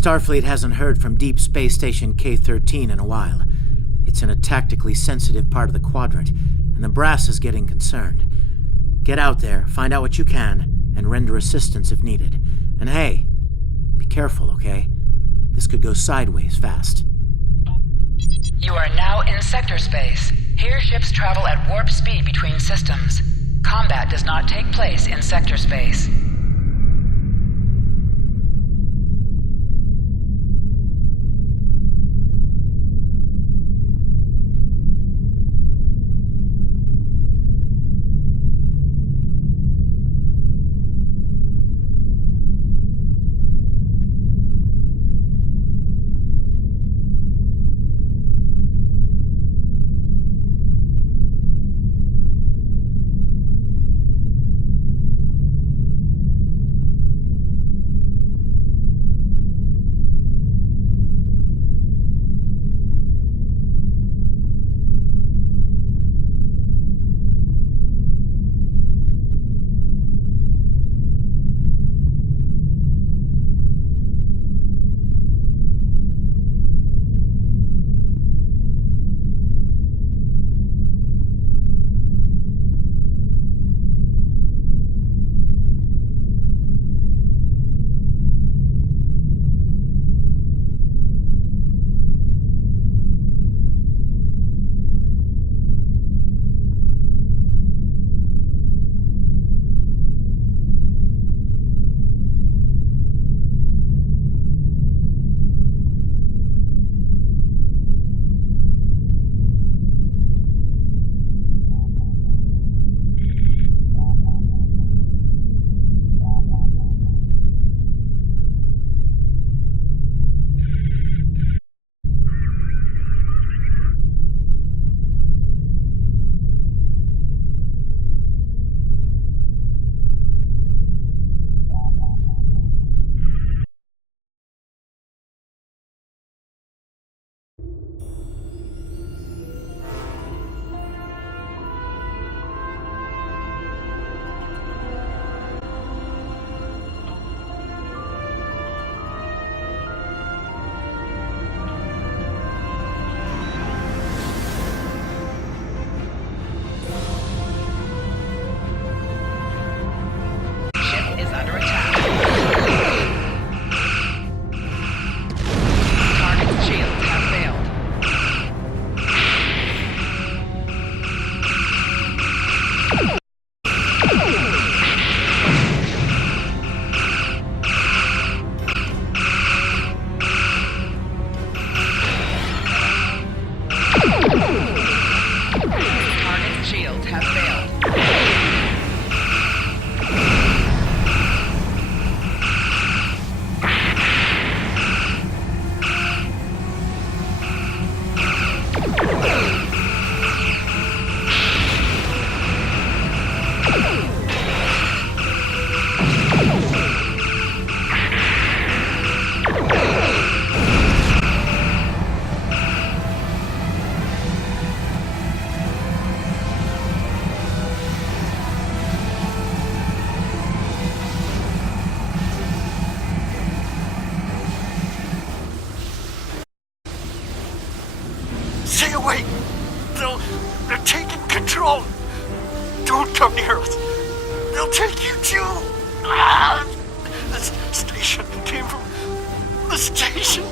Starfleet hasn't heard from Deep Space Station K-13 in a while. It's in a tactically sensitive part of the quadrant, and the brass is getting concerned. Get out there, find out what you can, and render assistance if needed. And hey, be careful, okay? This could go sideways fast. You are now in sector space. Here ships travel at warp speed between systems. Combat does not take place in sector space. Stay away! They're taking control! Don't come near us! They'll take you too! This station came from the station!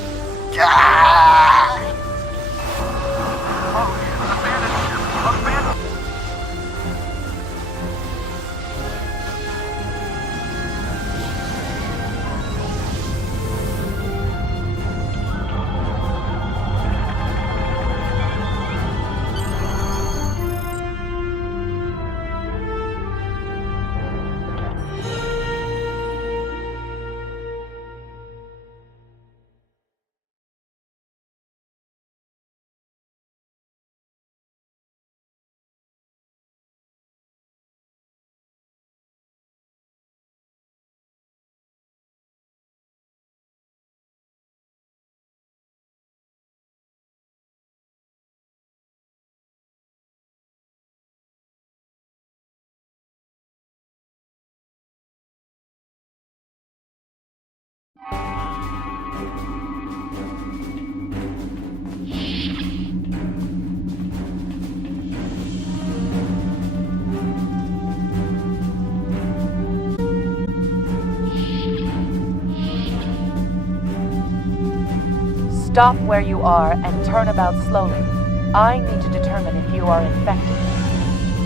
Stop where you are and turn about slowly. I need to determine if you are infected.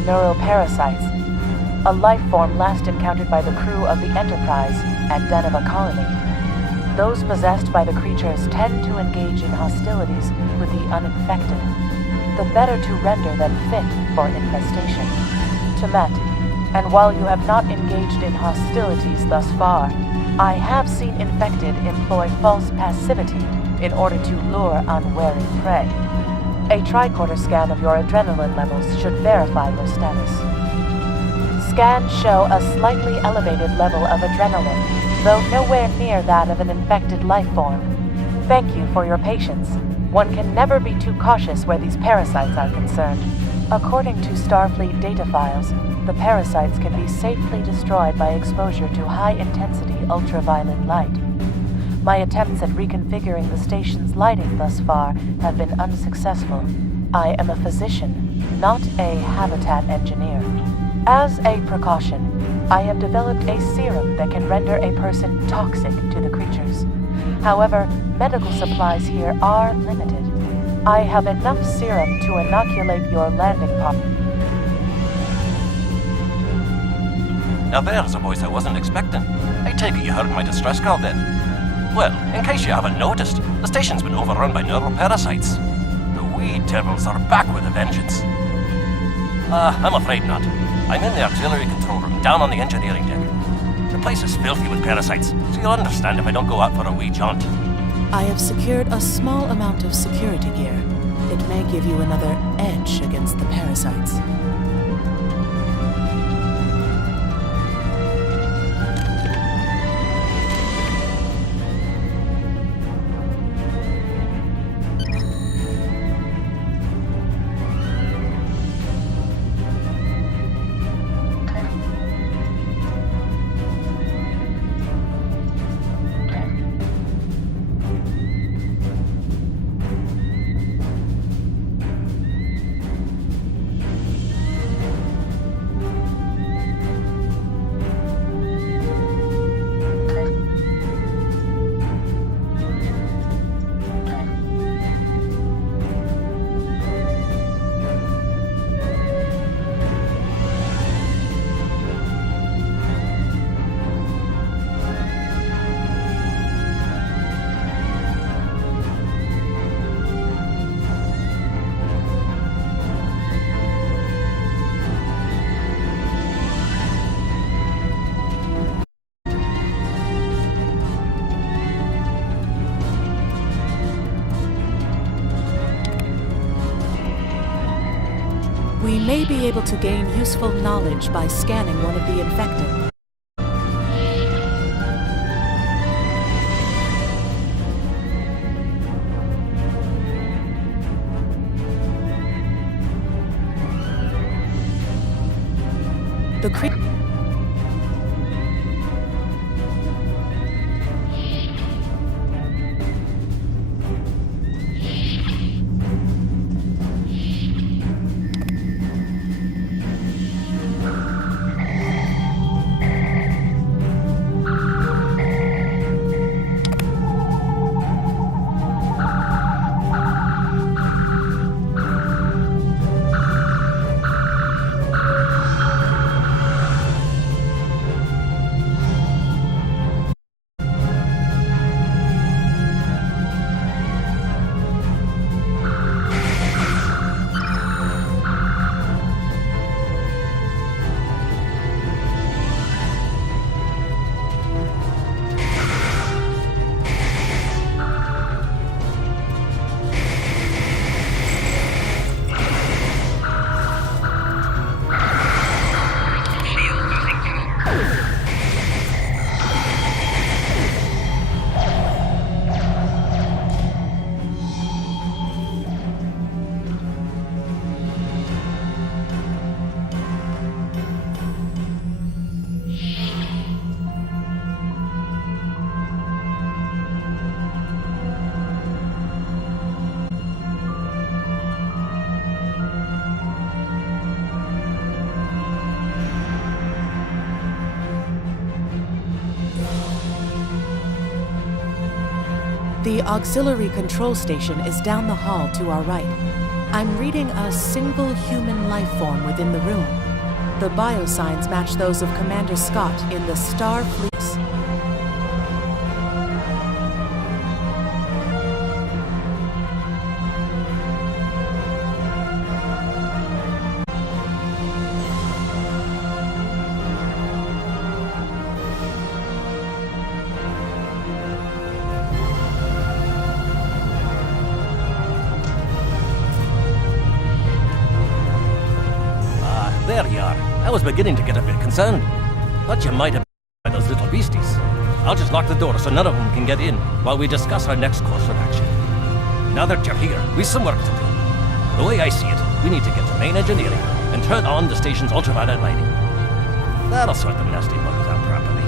Neuroparasites. A life form last encountered by the crew of the Enterprise at Deneva Colony. Those possessed by the creatures tend to engage in hostilities with the uninfected, the better to render them fit for infestation. Temet, and while you have not engaged in hostilities thus far, I have seen infected employ false passivity in order to lure unwary prey. A tricorder scan of your adrenaline levels should verify your status. Scans show a slightly elevated level of adrenaline, though nowhere near that of an infected life form. Thank you for your patience. One can never be too cautious where these parasites are concerned. According to Starfleet data files, the parasites can be safely destroyed by exposure to high-intensity ultraviolet light. My attempts at reconfiguring the station's lighting thus far have been unsuccessful. I am a physician, not a habitat engineer. As a precaution, I have developed a serum that can render a person toxic to the creatures. However, medical supplies here are limited. I have enough serum to inoculate your landing pod. Now there's a voice I wasn't expecting. I take it you heard my distress call then. Well, in case you haven't noticed, the station's been overrun by neuroparasites. The wee devils are back with a vengeance. I'm afraid not. I'm in the auxiliary control room, down on the engineering deck. The place is filthy with parasites, so you'll understand if I don't go out for a wee jaunt. I have secured a small amount of security gear. It may give you another edge against the parasites. We may be able to gain useful knowledge by scanning one of the infected. The The auxiliary control station is down the hall to our right. I'm reading a single human life form within the room. The biosigns match those of Commander Scott in the Star Fleet. There you are. I was beginning to get a bit concerned. Thought you might have been by those little beasties. I'll just lock the door so none of them can get in while we discuss our next course of action. Now that you're here, we've some work to do. The way I see it, we need to get to main engineering and turn on the station's ultraviolet lighting. That'll sort the nasty bugs out properly.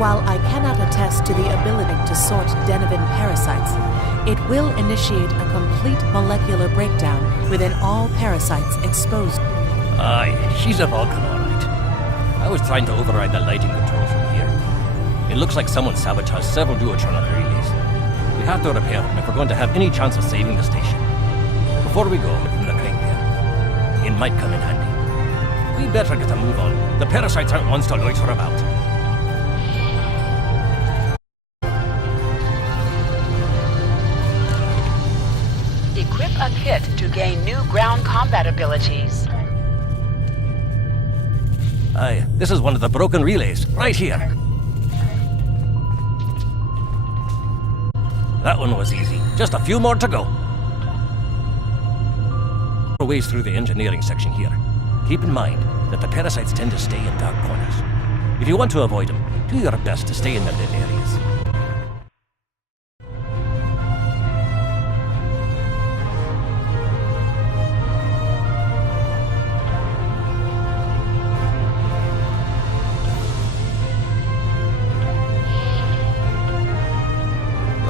While I cannot attest to the ability to sort Deniven parasites, it will initiate a complete molecular breakdown within all parasites exposed. Aye, she's a Vulcan, all right. I was trying to override the lighting control from here. It looks like someone sabotaged several duotronic relays. We have to repair them if we're going to have any chance of saving the station. Before we go from the crane there, it might come in handy. We better get a move on. The parasites aren't ones to loiter about. Equip a kit to gain new ground combat abilities. Aye, this is one of the broken relays, right here. That one was easy. Just a few more to go. Ways through the engineering section here. Keep in mind that the parasites tend to stay in dark corners. If you want to avoid them, do your best to stay in the lit areas.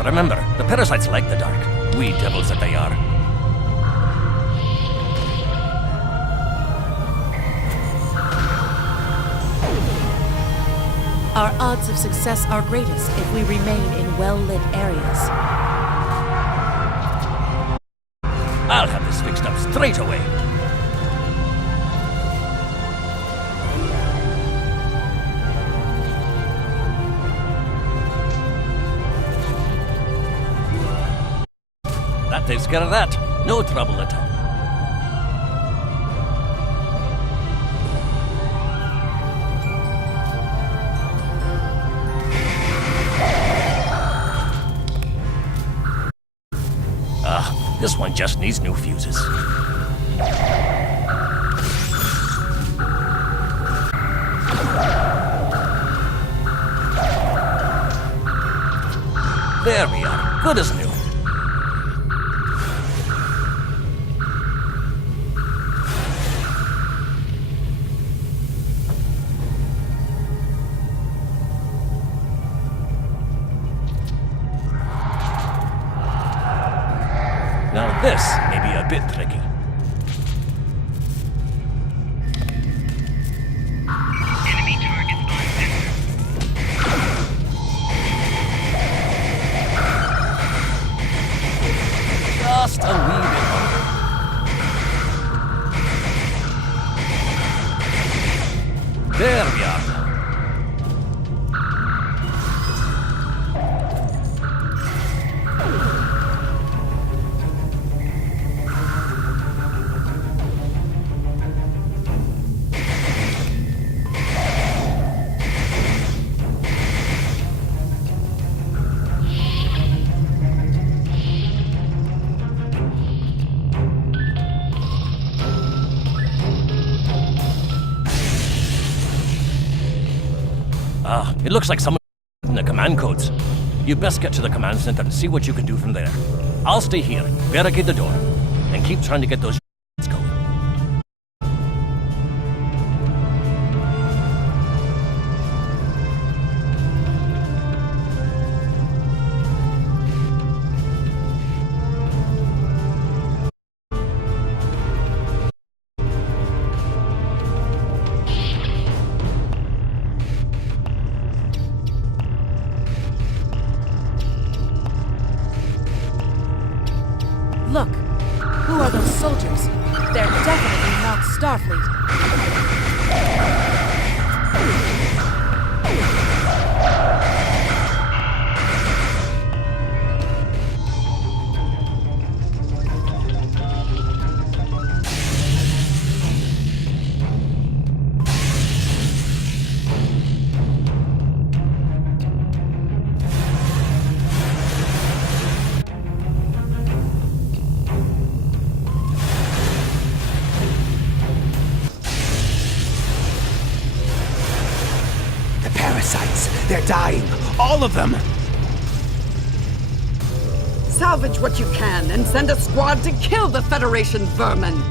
Remember, the parasites like the dark. Wee devils that they are. Our odds of success are greatest if we remain in well-lit areas. I'll have this fixed up straight away. That takes care of that. No trouble at all. This one just needs new fuses. There we are. Good as new. Now this may be a bit tricky. Enemy target on center. Just a wee bit longer. There we are. It looks like someone in the command codes. You best get to the command center and see what you can do from there. I'll stay here, barricade the door, and keep trying to get those going. Who are those soldiers? They're definitely not Starfleet. Parasites! They're dying! All of them! Salvage what you can and send a squad to kill the Federation vermin!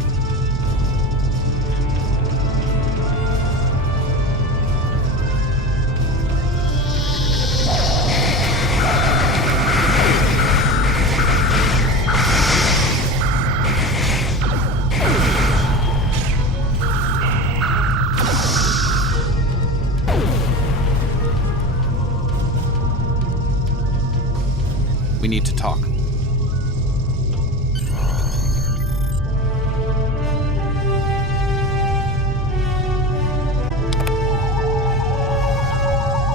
We need to talk.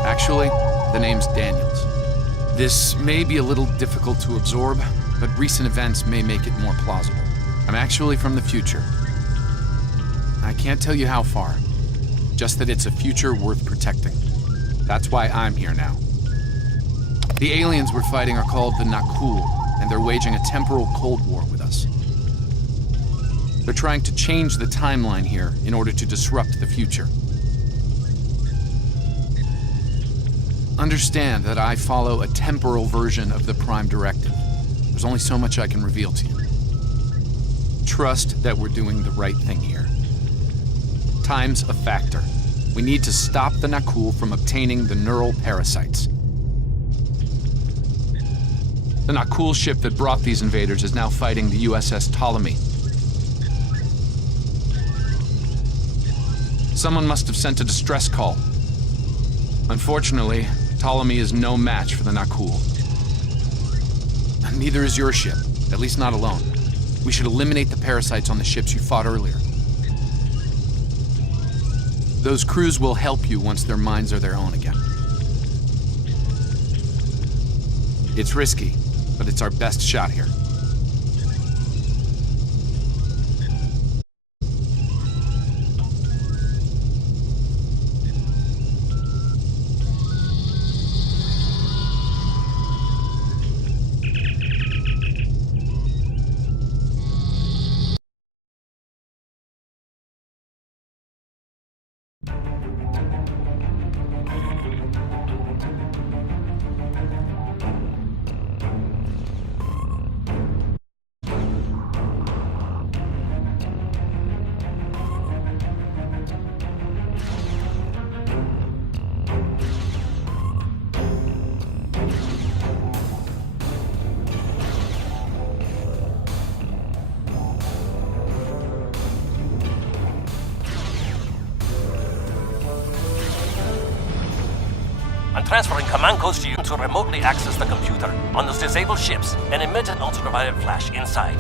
Actually, the name's Daniels. This may be a little difficult to absorb, but recent events may make it more plausible. I'm actually from the future. I can't tell you how far, just that it's a future worth protecting. That's why I'm here now. The aliens we're fighting are called the Nakul, and they're waging a temporal Cold War with us. They're trying to change the timeline here in order to disrupt the future. Understand that I follow a temporal version of the Prime Directive. There's only so much I can reveal to you. Trust that we're doing the right thing here. Time's a factor. We need to stop the Nakul from obtaining the neural parasites. The Nakul ship that brought these invaders is now fighting the USS Ptolemy. Someone must have sent a distress call. Unfortunately, Ptolemy is no match for the Nakul. Neither is your ship, at least not alone. We should eliminate the parasites on the ships you fought earlier. Those crews will help you once their minds are their own again. It's risky, but it's our best shot here. I'm transferring command codes to you to remotely access the computer on those disabled ships and emit an ultraviolet flash inside.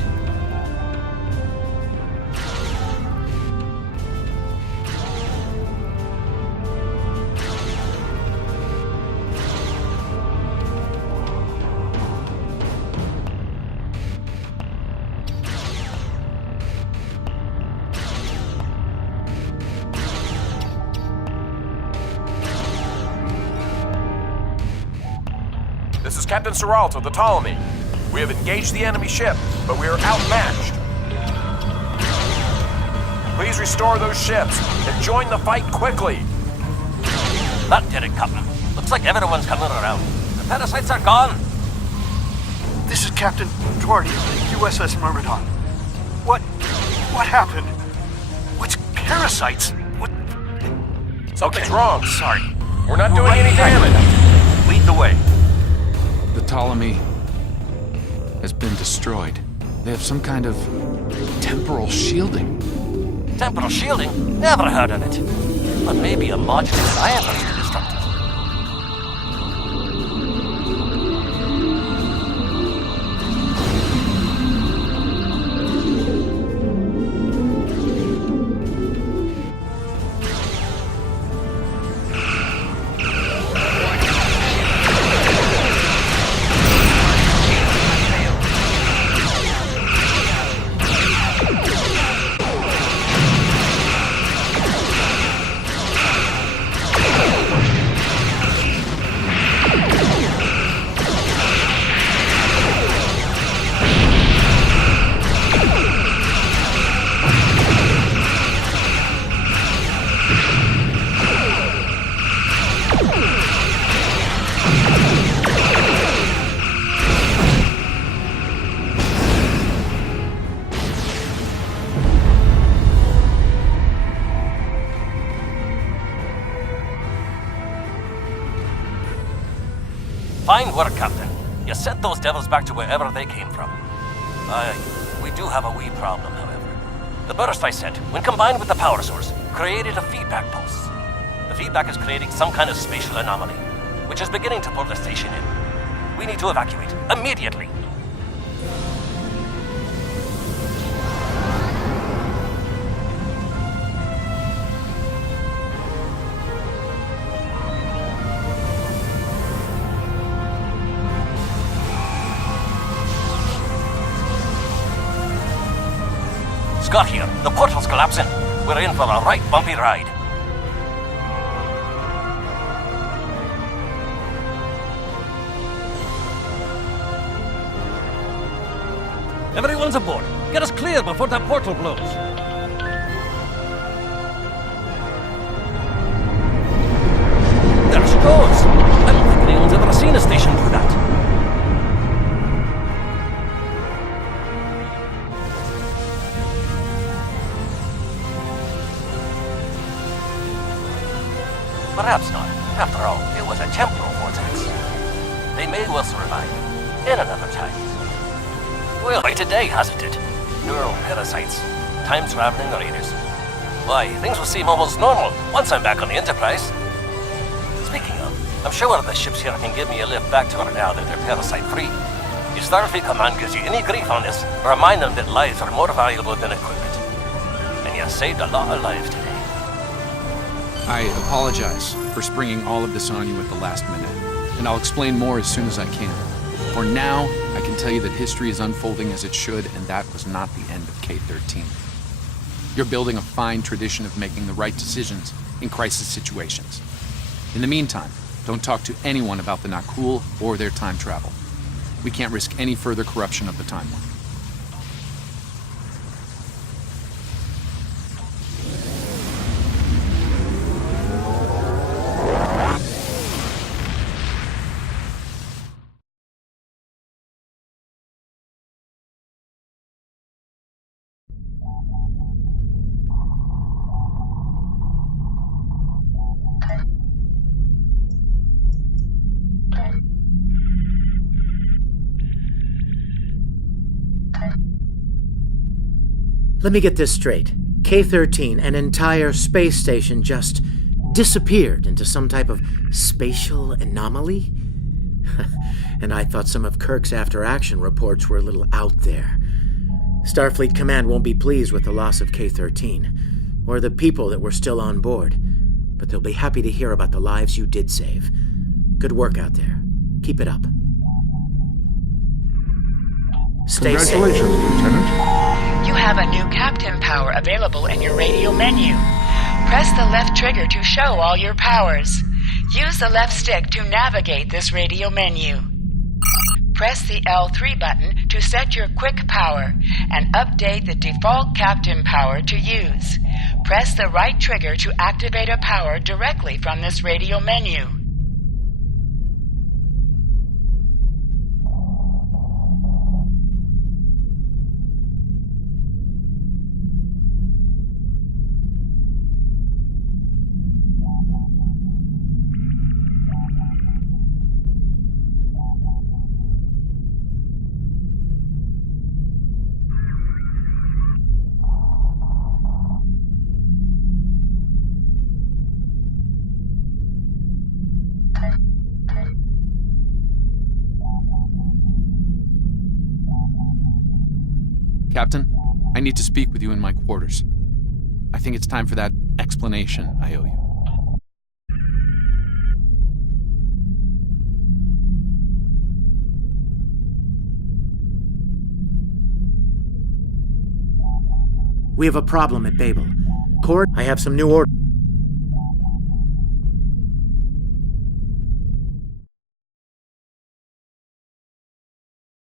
This is Captain Seralt of the Ptolemy. We have engaged the enemy ship, but we are outmatched. Please restore those ships and join the fight quickly. That did it, Captain. Looks like everyone's coming around. The parasites are gone. This is Captain Doherty of the USS Myrmidon. What happened? What's parasites? What? Something's wrong. Sorry. We're not doing any damage. Lead the way. The Ptolemy has been destroyed. They have some kind of temporal shielding. Temporal shielding? Never heard of it. But maybe a modulated ion burst to disrupt it. Fine work, Captain. You sent those devils back to wherever they came from. Aye, we do have a wee problem, however. The burst I sent, when combined with the power source, created a feedback pulse. The feedback is creating some kind of spatial anomaly, which is beginning to pull the station in. We need to evacuate, immediately. Scott here. The portal's collapsing. We're in for a right bumpy ride. Everyone's aboard. Get us clear before that portal blows. There she goes. I don't think anyone's ever seen a station do that. Perhaps not. After all, it was a temporal vortex. They may well survive. In another time. Well, by today, hasn't it? Neural parasites. Time-traveling raiders. Why, things will seem almost normal once I'm back on the Enterprise. Speaking of, I'm sure the ships here can give me a lift back to her now that they're parasite-free. If Starfleet Command gives you any grief on this, remind them that lives are more valuable than equipment. And you saved a lot of lives today. I apologize for springing all of this on you at the last minute, and I'll explain more as soon as I can. For now, I can tell you that history is unfolding as it should, and that was not the end of K-13. You're building a fine tradition of making the right decisions in crisis situations. In the meantime, don't talk to anyone about the Nakul or their time travel. We can't risk any further corruption of the timeline. Let me get this straight. K-13, an entire space station, just disappeared into some type of spatial anomaly? And I thought some of Kirk's after-action reports were a little out there. Starfleet Command won't be pleased with the loss of K-13, or the people that were still on board, but they'll be happy to hear about the lives you did save. Good work out there. Keep it up. Stay safe. Congratulations, Lieutenant. You have a new captain power available in your radio menu. Press the left trigger to show all your powers. Use the left stick to navigate this radio menu. Press the L3 button to set your quick power and update the default captain power to use. Press the right trigger to activate a power directly from this radio menu. Captain, I need to speak with you in my quarters. I think it's time for that explanation I owe you. We have a problem at Babel. Court, I have some new orders.